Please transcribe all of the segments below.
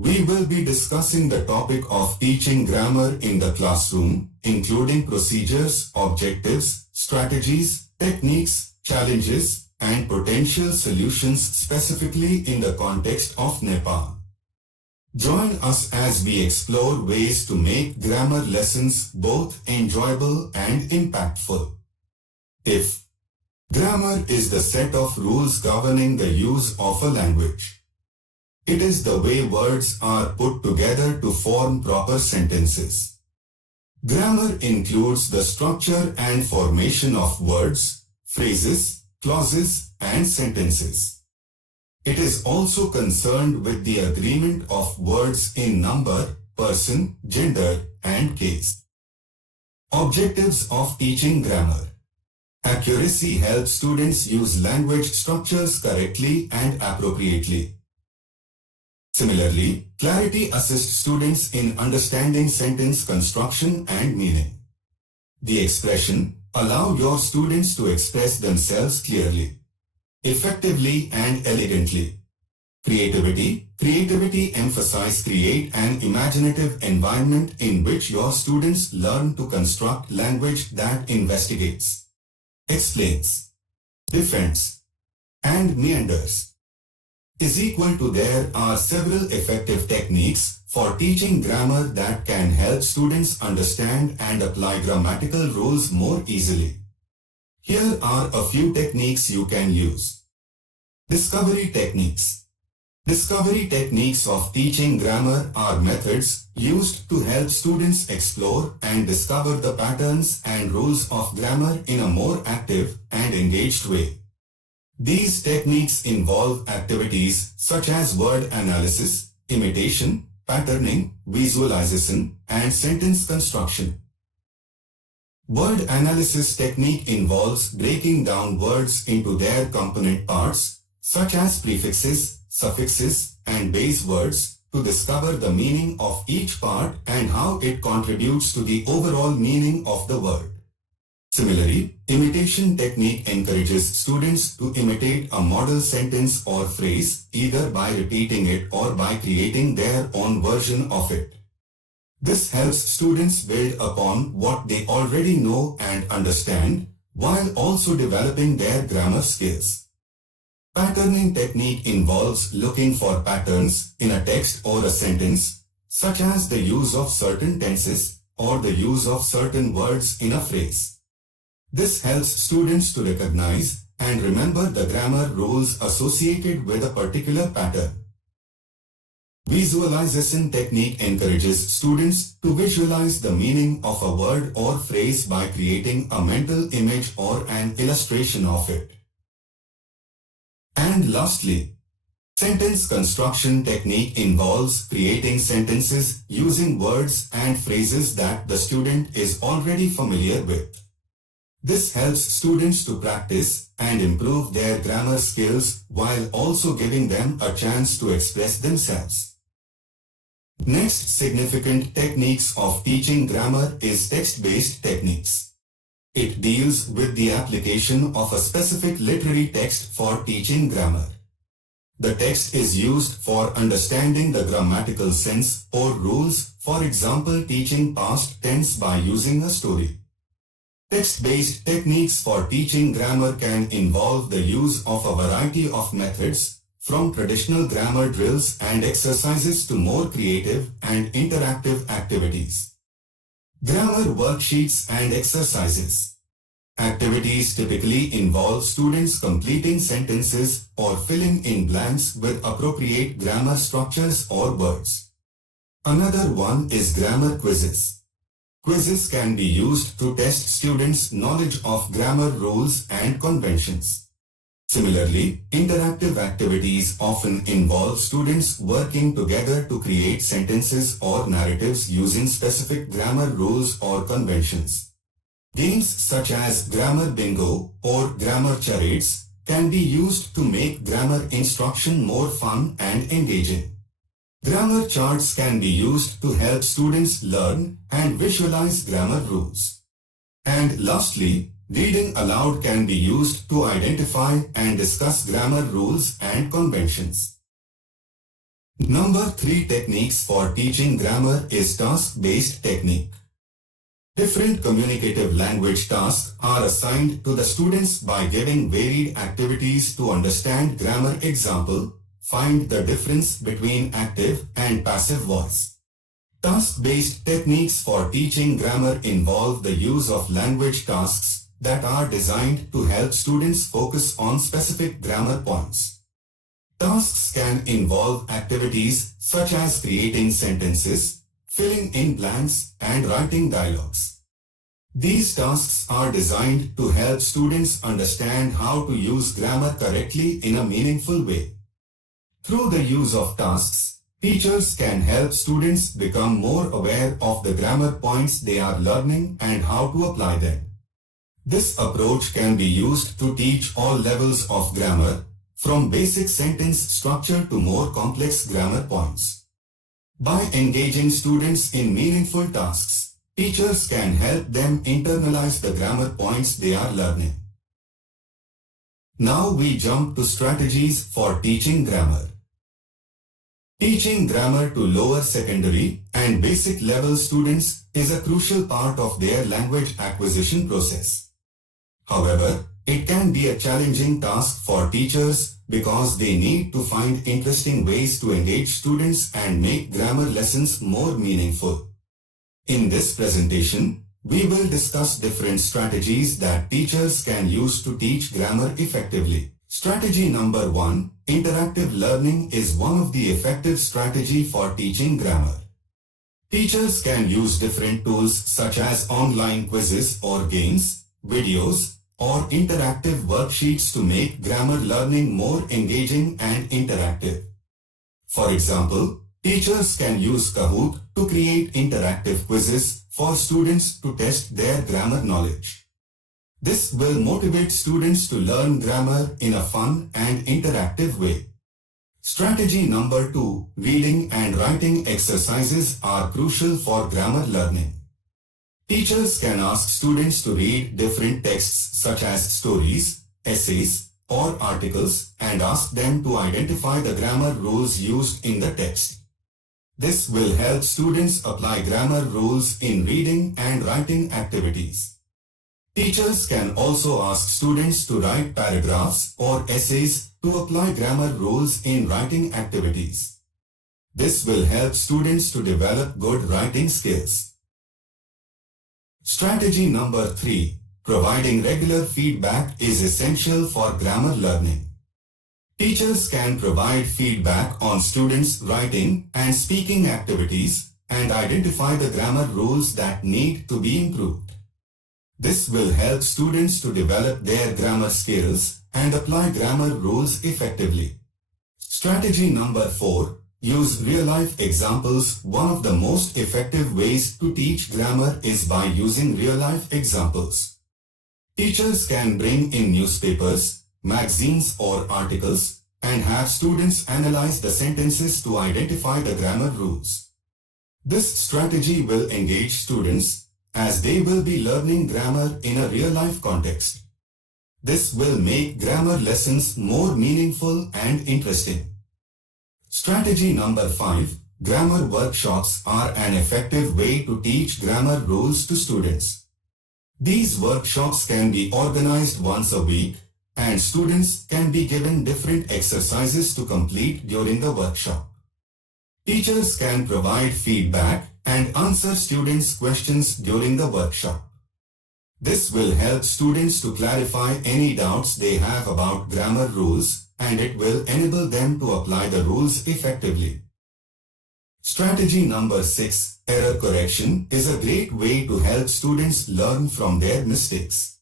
We will be discussing the topic of teaching grammar in the classroom, including procedures, objectives, strategies, techniques, challenges, and potential solutions specifically in the context of Nepal. Join us as we explore ways to make grammar lessons both enjoyable and impactful. If grammar is the set of rules governing the use of a language. It is the way words are put together to form proper sentences. Grammar includes the structure and formation of words, phrases, clauses, and sentences. It is also concerned with the agreement of words in number, person, gender, and case. Objectives of teaching grammar. Accuracy helps students use language structures correctly and appropriately. Similarly, clarity assists students in understanding sentence construction and meaning. The expression, allow your students to express themselves clearly, effectively and elegantly. Creativity emphasize create an imaginative environment in which your students learn to construct language that investigates, explains, defends, and meanders. Is equal to there are several effective techniques for teaching grammar that can help students understand and apply grammatical rules more easily. Here are a few techniques you can use. Discovery techniques. Discovery techniques of teaching grammar are methods used to help students explore and discover the patterns and rules of grammar in a more active and engaged way. These techniques involve activities such as word analysis, imitation, patterning, visualization, and sentence construction. Word analysis technique involves breaking down words into their component parts, such as prefixes, suffixes, and base words, to discover the meaning of each part and how it contributes to the overall meaning of the word. Similarly, imitation technique encourages students to imitate a model sentence or phrase either by repeating it or by creating their own version of it. This helps students build upon what they already know and understand, while also developing their grammar skills. Patterning technique involves looking for patterns in a text or a sentence, such as the use of certain tenses or the use of certain words in a phrase. This helps students to recognize and remember the grammar rules associated with a particular pattern. Visualization technique encourages students to visualize the meaning of a word or phrase by creating a mental image or an illustration of it. And lastly, sentence construction technique involves creating sentences using words and phrases that the student is already familiar with. This helps students to practice and improve their grammar skills while also giving them a chance to express themselves. Next significant techniques of teaching grammar is text-based techniques. It deals with the application of a specific literary text for teaching grammar. The text is used for understanding the grammatical sense or rules, for example teaching past tense by using a story. Text-based techniques for teaching grammar can involve the use of a variety of methods, from traditional grammar drills and exercises to more creative and interactive activities. Grammar worksheets and exercises. Activities typically involve students completing sentences or filling in blanks with appropriate grammar structures or words. Another one is grammar quizzes. Quizzes can be used to test students' knowledge of grammar rules and conventions. Similarly, interactive activities often involve students working together to create sentences or narratives using specific grammar rules or conventions. Games such as grammar bingo or grammar charades can be used to make grammar instruction more fun and engaging. Grammar charts can be used to help students learn and visualize grammar rules. And lastly, reading aloud can be used to identify and discuss grammar rules and conventions. Number 3 techniques for teaching grammar is task-based technique. Different communicative language tasks are assigned to the students by giving varied activities to understand grammar. Example, find the difference between active and passive voice. Task-based techniques for teaching grammar involve the use of language tasks that are designed to help students focus on specific grammar points. Tasks can involve activities such as creating sentences, filling in blanks, and writing dialogues. These tasks are designed to help students understand how to use grammar correctly in a meaningful way. Through the use of tasks, teachers can help students become more aware of the grammar points they are learning and how to apply them. This approach can be used to teach all levels of grammar, from basic sentence structure to more complex grammar points. By engaging students in meaningful tasks, teachers can help them internalize the grammar points they are learning. Now we jump to strategies for teaching grammar. Teaching grammar to lower secondary and basic level students is a crucial part of their language acquisition process. However, it can be a challenging task for teachers because they need to find interesting ways to engage students and make grammar lessons more meaningful. In this presentation, we will discuss different strategies that teachers can use to teach grammar effectively. Strategy number 1, interactive learning is one of the effective strategies for teaching grammar. Teachers can use different tools such as online quizzes or games, videos, or interactive worksheets to make grammar learning more engaging and interactive. For example, teachers can use Kahoot to create interactive quizzes for students to test their grammar knowledge. This will motivate students to learn grammar in a fun and interactive way. Strategy number 2, reading and writing exercises are crucial for grammar learning. Teachers can ask students to read different texts such as stories, essays, or articles and ask them to identify the grammar rules used in the text. This will help students apply grammar rules in reading and writing activities. Teachers can also ask students to write paragraphs or essays to apply grammar rules in writing activities. This will help students to develop good writing skills. Strategy number 3, providing regular feedback is essential for grammar learning. Teachers can provide feedback on students' writing and speaking activities and identify the grammar rules that need to be improved. This will help students to develop their grammar skills and apply grammar rules effectively. Strategy number 4, use real-life examples. One of the most effective ways to teach grammar is by using real-life examples. Teachers can bring in newspapers, magazines or articles and have students analyze the sentences to identify the grammar rules. This strategy will engage students as they will be learning grammar in a real-life context. This will make grammar lessons more meaningful and interesting. Strategy number 5, grammar workshops are an effective way to teach grammar rules to students. These workshops can be organized once a week, and students can be given different exercises to complete during the workshop. Teachers can provide feedback and answer students' questions during the workshop. This will help students to clarify any doubts they have about grammar rules, and it will enable them to apply the rules effectively. Strategy number 6, error correction is a great way to help students learn from their mistakes.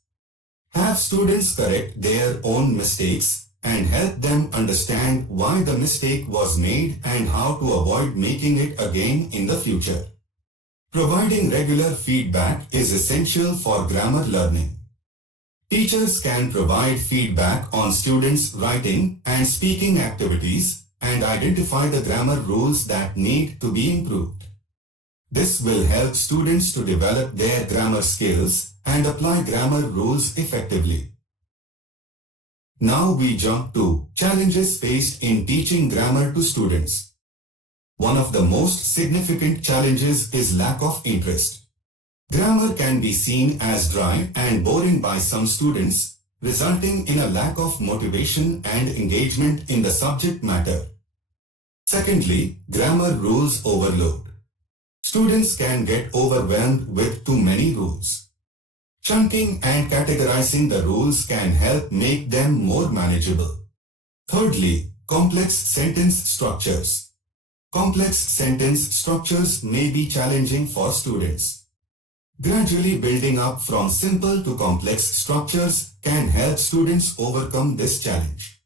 Have students correct their own mistakes and help them understand why the mistake was made and how to avoid making it again in the future. Providing regular feedback is essential for grammar learning. Teachers can provide feedback on students' writing and speaking activities and identify the grammar rules that need to be improved. This will help students to develop their grammar skills and apply grammar rules effectively. Now we jump to challenges faced in teaching grammar to students. One of the most significant challenges is lack of interest. Grammar can be seen as dry and boring by some students, resulting in a lack of motivation and engagement in the subject matter. Secondly, grammar rules overload. Students can get overwhelmed with too many rules. Chunking and categorizing the rules can help make them more manageable. Thirdly, complex sentence structures. Complex sentence structures may be challenging for students. Gradually building up from simple to complex structures can help students overcome this challenge.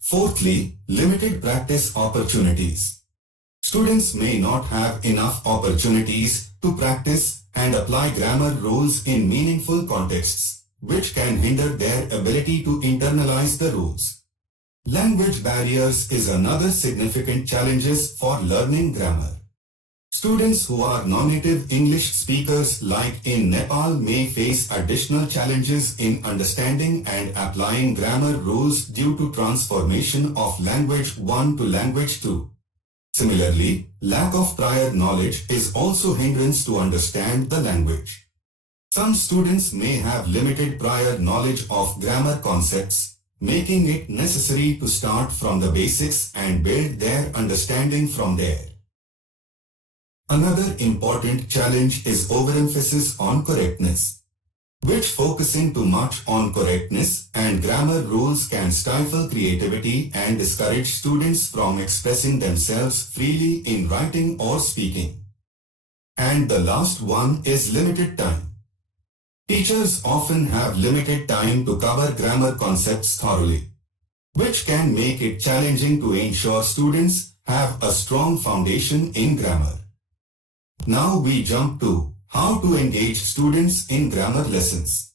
Fourthly, limited practice opportunities. Students may not have enough opportunities to practice and apply grammar rules in meaningful contexts, which can hinder their ability to internalize the rules. Language barriers is another significant challenge for learning grammar. Students who are non-native English speakers like in Nepal may face additional challenges in understanding and applying grammar rules due to transformation of language 1 to language 2. Similarly, lack of prior knowledge is also a hindrance to understand the language. Some students may have limited prior knowledge of grammar concepts, making it necessary to start from the basics and build their understanding from there. Another important challenge is overemphasis on correctness, which focusing too much on correctness and grammar rules can stifle creativity and discourage students from expressing themselves freely in writing or speaking. And the last one is limited time. Teachers often have limited time to cover grammar concepts thoroughly, which can make it challenging to ensure students have a strong foundation in grammar. Now we jump to how to engage students in grammar lessons.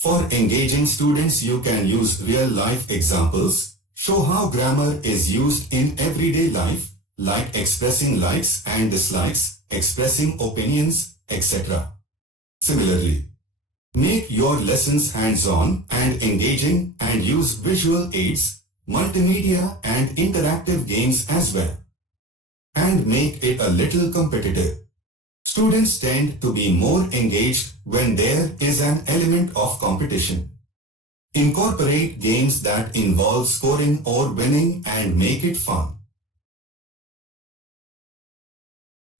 For engaging students, you can use real-life examples, show how grammar is used in everyday life, like expressing likes and dislikes, expressing opinions, etc. Similarly, make your lessons hands-on and engaging and use visual aids, multimedia and interactive games as well. And make it a little competitive. Students tend to be more engaged when there is an element of competition. Incorporate games that involve scoring or winning and make it fun.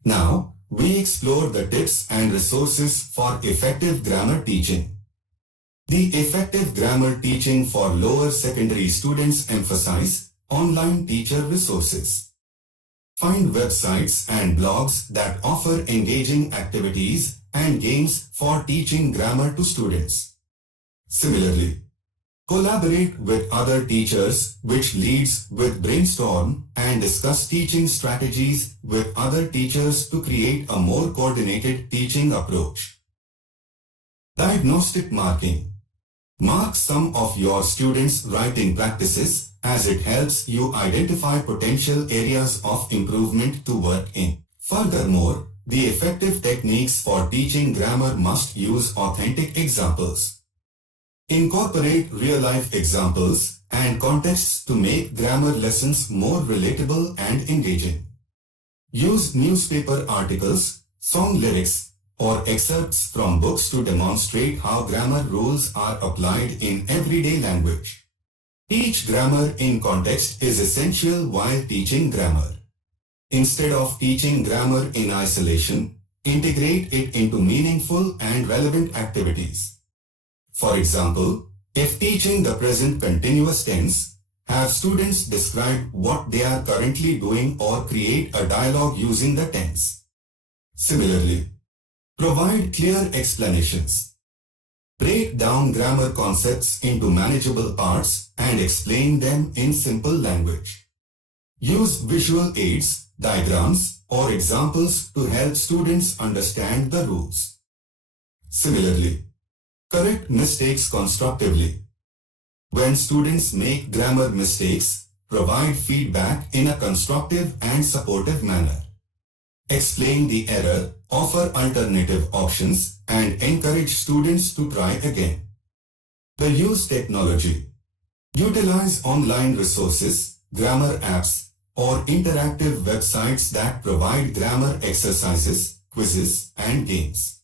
Now, we explore the tips and resources for effective grammar teaching. The effective grammar teaching for lower secondary students emphasize online teacher resources. Find websites and blogs that offer engaging activities and games for teaching grammar to students. Similarly, collaborate with other teachers, which leads with brainstorm and discuss teaching strategies with other teachers to create a more coordinated teaching approach. Diagnostic marking. Mark some of your students' writing practices as it helps you identify potential areas of improvement to work in. Furthermore, the effective techniques for teaching grammar must use authentic examples. Incorporate real-life examples and contexts to make grammar lessons more relatable and engaging. Use newspaper articles, song lyrics, or excerpts from books to demonstrate how grammar rules are applied in everyday language. Teach grammar in context is essential while teaching grammar. Instead of teaching grammar in isolation, integrate it into meaningful and relevant activities. For example, if teaching the present continuous tense, have students describe what they are currently doing or create a dialogue using the tense. Similarly, provide clear explanations. Break down grammar concepts into manageable parts and explain them in simple language. Use visual aids, diagrams, or examples to help students understand the rules. Similarly, correct mistakes constructively. When students make grammar mistakes, provide feedback in a constructive and supportive manner. Explain the error, offer alternative options, and encourage students to try again. Use technology. Utilize online resources, grammar apps, or interactive websites that provide grammar exercises, quizzes, and games.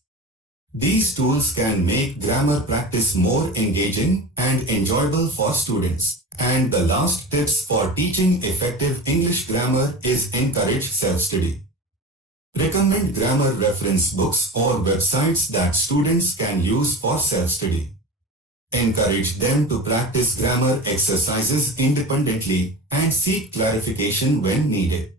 These tools can make grammar practice more engaging and enjoyable for students. And the last tips for teaching effective English grammar is encourage self-study. Recommend grammar reference books or websites that students can use for self-study. Encourage them to practice grammar exercises independently and seek clarification when needed.